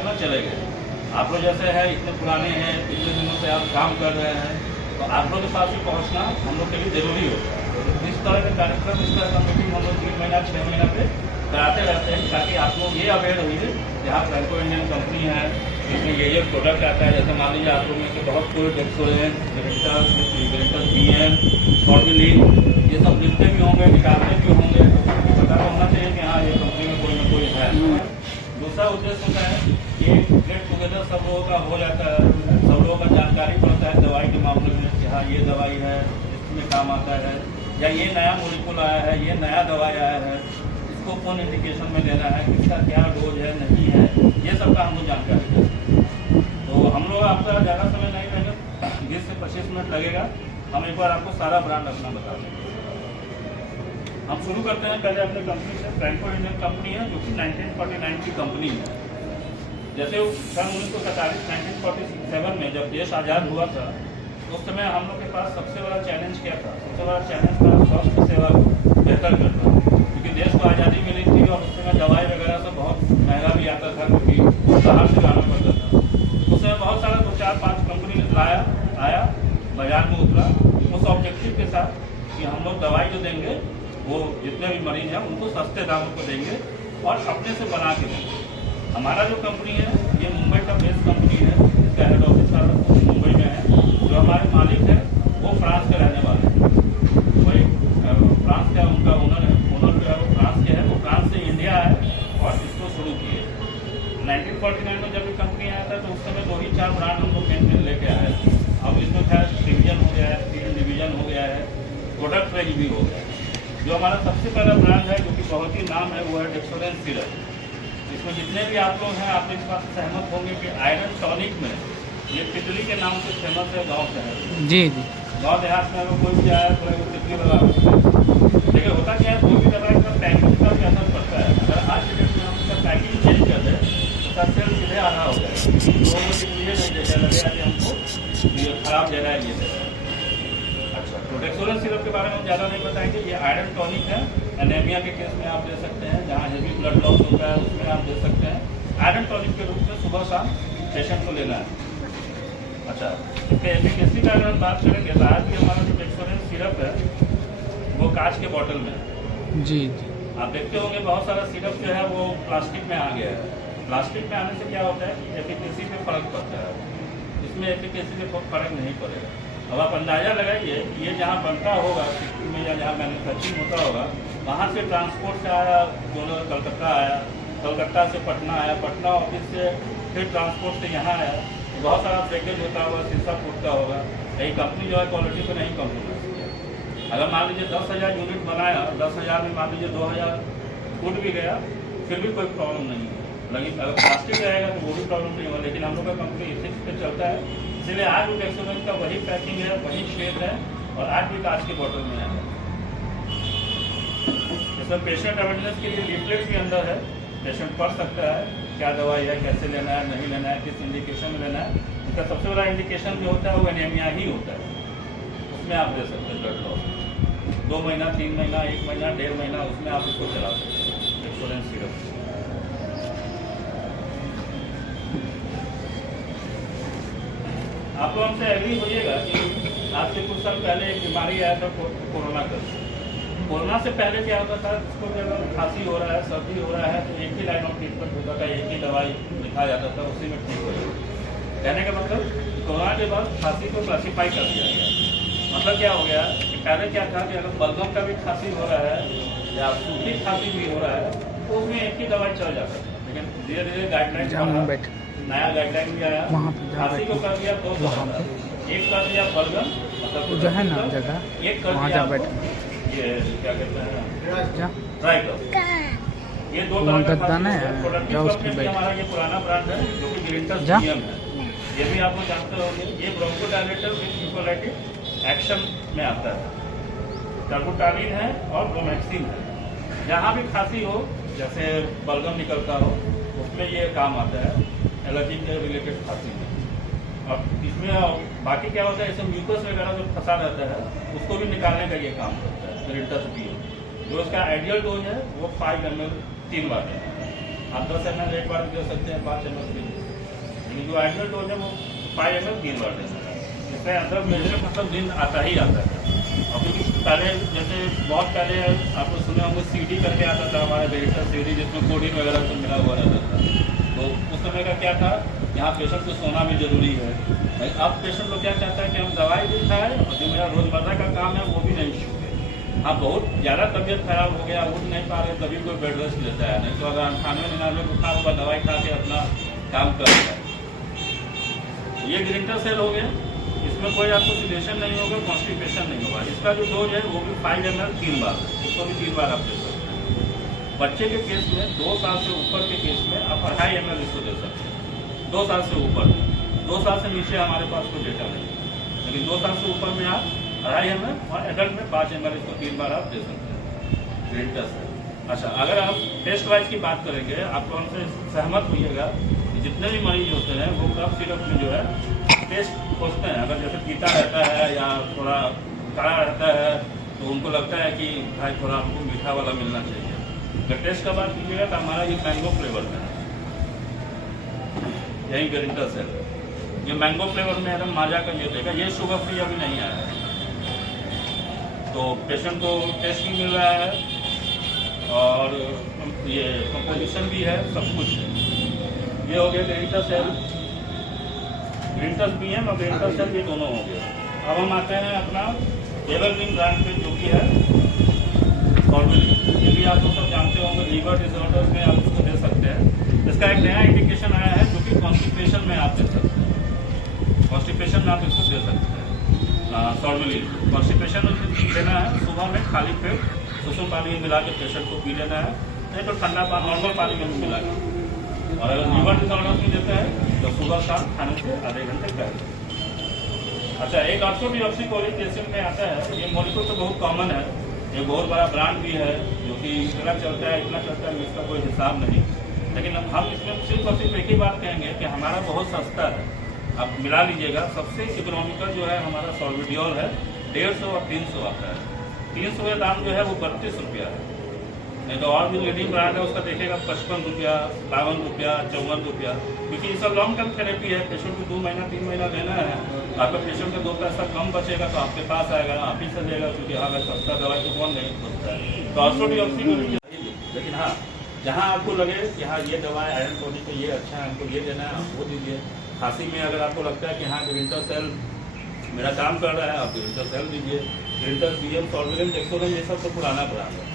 अपना चले गए। आप लोग जैसे है इतने पुराने हैं, इतने दिनों से आप काम कर रहे हैं, तो आप लोग के पास भी पहुँचना हम लोग के लिए ज़रूरी होता है। इस तरह के कार्यक्रम, इस तरह का मीटिंग हम लोग 3 महीना 6 महीना पे कराते रहते हैं, ताकि आप लोग ये अवेयर होइए कि हाँ फ्रैंको इंडियन कंपनी है, इसमें ये प्रोडक्ट आता है। जैसे मान लीजिए आप लोग में से बहुत कोई डेक्सोरेंस, ग्रेंटस BM, सॉल्विलिन, ये सब लिखते भी होंगे, निकालते भी होंगे, तो पता होना चाहिए कि हाँ ये कंपनी में कोई ना कोई है। दूसरा उद्देश्य होता है कि गेट टुगेदर सब लोगों का हो जाता है, सब लोगों का जानकारी पड़ता है दवाई के मामले में कि हाँ ये दवाई है, इसमें काम आता है, या ये नया मोलिकुल आया है, ये नया दवाई आया है, इसको कौन इंडिकेशन में देना है, किसका क्या डोज है, नहीं है, ये सब का हम लोग जानकारी देते हैं। तो हम लोग आपका ज़्यादा समय नहीं लगेगा, 20 से 25 मिनट लगेगा। हम एक बार आपको सारा ब्रांड अपना बता देंगे। हम शुरू करते हैं पहले अपने कंपनी से। फ्रैंको इंडियन कंपनी है जो कि 1949 की कंपनी है। जैसे सन 1947 1947 में जब देश आज़ाद हुआ था, उस समय हम लोग के पास सबसे बड़ा चैलेंज क्या था? सबसे बड़ा चैलेंज था स्वास्थ्य सेवा को बेहतर करना, क्योंकि देश को आज़ादी मिली थी और उस समय दवाई वगैरह सब बहुत महंगा भी आता था, क्योंकि बाहर से लाना पड़ता था। उस समय बहुत सारा 2 4 5 कंपनी आया बाजार में उतरा, उस ऑब्जेक्टिव के साथ कि हम लोग दवाई जो देंगे वो जितने भी मरीज हैं उनको सस्ते दामों पर देंगे और अपने से बना के देंगे। हमारा जो कंपनी है ये मुंबई का बेस्ड कंपनी है, इसका हेड ऑफिस मुंबई में है। जो हमारे मालिक है वो फ्रांस के रहने वाले हैं, वही फ्रांस का उनका ओनर जो है वो फ्रांस के है, वो फ्रांस से इंडिया आए और इसको शुरू किए। 1949 में जब ये कंपनी आया था तो उस समय 2 ही 4 ब्रांड हम लोग मेन लेके आए थे। अब इसमें खैर डिवीजन हो गया है, 3 डिवीजन हो गया है, प्रोडक्ट रेंज भी हो गया है। जो हमारा सबसे पहला ब्रांड है जो कि बहुत ही नाम है वो है डेक्सोरेंस सिरप। इसमें जितने भी आप लोग हैं आप इस बात से सहमत होंगे कि आयरन टॉनिक में ये तितली के नाम से फेमस है गाँव शहर। जी। गाँव देहात में अगर कोई भी आया तो वो तितली लगा। लेकिन होता क्या है, कोई भी दवाई का पैकिंग का भी असर पड़ता है। अगर आज के डेट में हम उसका पैकिंग चेंज कर दें तो उसका सेल सीधे आधा हो जाएगा, तो वो ये नहीं देगा, लगेगा कि हमको ये खराब दे रहा है, ये दे रहा है। अच्छा, तो डेक्सोरेंस सिरप के बारे में हम ज़्यादा नहीं बताएंगे। ये आयरन टॉनिक है, एनीमिया के केस में आप दे सकते हैं, जहाँ हेवी ब्लड लॉस होता है उसमें आप दे सकते हैं। आयरन टॉनिक के रूप में सुबह शाम पेशेंट को लेना है। अच्छा, इसके एफिकेसी का अगर हम बात करेंगे तो आज भी हमारा जो डेक्सोरेंस सिरप है वो कांच के बॉटल में है। जी। आप देखते होंगे बहुत सारा सिरप जो है वो प्लास्टिक में आ गया है। प्लास्टिक में आने से क्या होता है कि एफिकेसी पे फर्क पड़ता है, इसमें एफिकेसी पे फर्क नहीं पड़ेगा। अब आप अंदाज़ा लगाइए कि ये जहाँ बनता होगा सिक्किम में या जहाँ मैन्युफैक्चरिंग होता होगा, वहाँ से ट्रांसपोर्ट से आया, दोनों कलकत्ता आया, कलकत्ता से पटना आया, पटना ऑफिस से फिर ट्रांसपोर्ट से यहाँ आया, बहुत सारा पैकेज होता होगा, शीशा फूटता होगा। यही कंपनी जो है क्वालिटी पर नहीं कॉम्प्रोमाइज़ किया। अगर मान लीजिए 10,000 यूनिट बनाया, 10,000 में मान लीजिए 2,000 फूट भी गया, फिर भी कोई प्रॉब्लम नहीं है। लेकिन अगर प्लास्टिक रहेगा तो वो भी प्रॉब्लम नहीं होगा। लेकिन हम लोग का कंपनी इथिक्स पे चलता है, इसलिए आज भी डेक्सोरेंस का वही पैकिंग है, वही शेप है और आज भी कांच की बोतल में है। इसमें पेशेंट अवेयरनेस के लिए लीफलेट भी अंदर है, पेशेंट पढ़ सकता है क्या दवाई है, कैसे लेना है, नहीं लेना है, किस इंडिकेशन में लेना है। इसका सबसे बड़ा इंडिकेशन जो होता है वो एनीमिया ही होता है, उसमें आप दे सकते हैं ब्लड लॉस। 2 महीना, 3 महीना, 1 महीना, 1.5 महीना उसमें आप इसको चला सकते हैं डेक्सोरेंस सिरप। आप लोग हमसे एग्री होइएगा कि आज से कुछ साल पहले एक बीमारी आया था कोरोना का। कोरोना से पहले क्या होता था, जिसको अगर खांसी हो रहा है, सर्दी हो रहा है तो एक ही लाइन ऑफ ट्रीटमेंट होता था, एक ही दवाई लिखा जाता था, उसी में ठीक हो जाता। कहने का मतलब कोरोना के बाद खांसी को क्लासीफाई कर दिया गया। मतलब क्या हो गया कि पहले क्या था कि अगर बलगम का भी खांसी हो रहा है या सूखी खांसी भी हो रहा है तो उसमें एक ही दवाई चल जाता था। लेकिन धीरे धीरे गाइडलाइन, नया गाइडलाइन भी आया, खांसी को कर दिया 2 दवा, एक कर दिया बलगम, मतलब जो है ना जगह, एक कर दिया ये क्या कहते हैं राइट। ये 2 तरह का हमारा ये पुराना ब्रांड है जो कि ग्रेंटस BM है। ये भी आप लोग जानते होंगे, ये ब्रोंकोडायलेटर विद म्यूकोलाइटिक एक्शन में आता है। टर्बुटालिन है और ब्रोमैक्सिन है। जहाँ भी खांसी हो, जैसे बलगम निकलता हो, उसमें ये काम आता है, एलर्जी के रिलेटेड खांसी में। और इसमें बाकी क्या होता है, इसमें म्यूकस वगैरह जो फंसा रहता है उसको भी निकालने का ये काम करता है ग्रेंटस BM। जो इसका आइडियल डोज है वो 5 ml 3 बार है। आप 10 ml एक बार दे सकते हैं, 5 ml भी। लेकिन जो आइडियल डोज है वो 5 ml 3 बार देना है। इसमें अंदर मेजर मतलब दिन आता ही आता है। और क्योंकि पहले जैसे बहुत पहले आपको सुने होंगे CD करके आता था हमारे रजिस्टर CD, जिसमें कोडिंग वगैरह सब मिला हुआ रहता था। तो उस समय का क्या था, यहाँ पेशेंट को सोना भी जरूरी है। अब पेशेंट लोग क्या चाहता है कि हम दवाई भी खाएं और जो मेरा रोजमर्रा का काम है वो भी नहीं छूटे। हाँ, बहुत ज़्यादा तबीयत खराब हो गया, उठ नहीं पा रहे, तभी कोई बेड रेस्ट लेता है, नहीं तो अगर 98-99 बुखार होगा दवाई खा के अपना काम कर रहा है। ये ग्रिंटर सेल हो गया, इसमें कोई आपको सिलेशन नहीं होगा, कॉन्स्टिपेशन नहीं होगा। इसका जो डोज है वो भी 5 ml 3 बार, इसको भी 3 बार आप दे सकते हैं। बच्चे के केस में 2 साल से ऊपर के केस में आप 2.5 ml इसको दे सकते हैं। 2 साल से ऊपर, 2 साल से नीचे हमारे पास कोई डेटा नहीं है, लेकिन 2 साल से ऊपर में आप 2.5 ml और एडल्ट में 5 ml इसको 3 बार आप दे सकते हैं ग्रिंटर से। अच्छा, अगर आप टेस्ट वाइज की बात करेंगे, आपको हमसे सहमत होइएगा कि जितने भी मरीज होते हैं वो कफ सिरप में जो है टेस्ट खोजते हैं। अगर जैसे पीता रहता है या थोड़ा काढ़ा रहता है तो उनको लगता है कि भाई थोड़ा हमको मीठा वाला मिलना चाहिए। अगर टेस्ट का बात कीजिएगा तो हमारा ये मैंगो फ्लेवर में है, यही ग्रिंटर सेल है। ये मैंगो फ्लेवर में एकदम माजा का ये देगा, ये शुगर फ्री अभी नहीं आया है। तो पेशेंट को टेस्ट भी मिल रहा है और ये कंपोजिशन भी है, सब कुछ है। ये हो गया ग्रिंटर सेल, ग्रिंटर PM और ग्रिंटर सेल, ये दोनों हो गए। अब हम आते हैं अपना एवरग्रीन ब्रांड पे, जो कि है सॉल्वेलिन। ये भी आप लोग सब जानते होंगे, लीवर डिसऑर्डर्स में आप इसको दे सकते हैं। इसका एक नया इंडिकेशन आया है जो कि कॉन्स्टिपेशन में आप दे सकते हैं। कॉन्स्टिपेशन में आप इसको दे सकते हैं सॉल्वेलिन। कॉन्स्टिपेशन में लेना है सुबह में खाली पेट सुसुम पानी में मिला के पेशेंट को पी लेना है, नहीं तो ठंडा पानी नॉर्मल पानी में मिला के। और अगर लीवर डिसऑर्डर्स में देता है तो सुबह शाम खाने से आधे घंटे पहले। अच्छा, एक ऑक्सीकोलिक एसिड में आता है, ये मॉलिक्यूल तो बहुत कॉमन है, ये बहुत बड़ा ब्रांड भी है जो कि इतना चलता है इसका कोई हिसाब नहीं। लेकिन हम इसमें सिर्फ और सिर्फ एक ही बात कहेंगे कि हमारा बहुत सस्ता है, आप मिला लीजिएगा। सबसे इकोनॉमिकल जो है हमारा सॉल्विडियोल है, 150 और 300 आता है। 300 का दाम जो है वो 32 रुपया है, नहीं तो और भी लीडिंग ब्रांड है उसका देखेगा 55 रुपया, 52 रुपया, 54 रुपया। क्योंकि ये सब लॉन्ग टर्म थेरेपी है, पेशेंट को 2 महीना 3 महीना लेना है। आपका पेशेंट का 2 पैसा कम बचेगा तो आपके पास आएगा, आप ही से लेगा, क्योंकि हाँ भाई सस्ता दवाई तो कौन नहीं खोजता है। तो ऑक्सीकोलिक, लेकिन हाँ जहाँ आपको लगे कि हाँ ये दवा आयरन टॉनिक को ये अच्छा है, हमको ये देना है, आप वो दीजिए। खांसी में अगर आपको लगता है कि हाँ ग्रिंटर सेल मेरा काम कर रहा है, आप ग्रिंटर सेल दीजिए। ग्रिंटर BM, सॉल्वेलिन, डेक्सोलेन, ये सब तो पुराना ब्रांड है।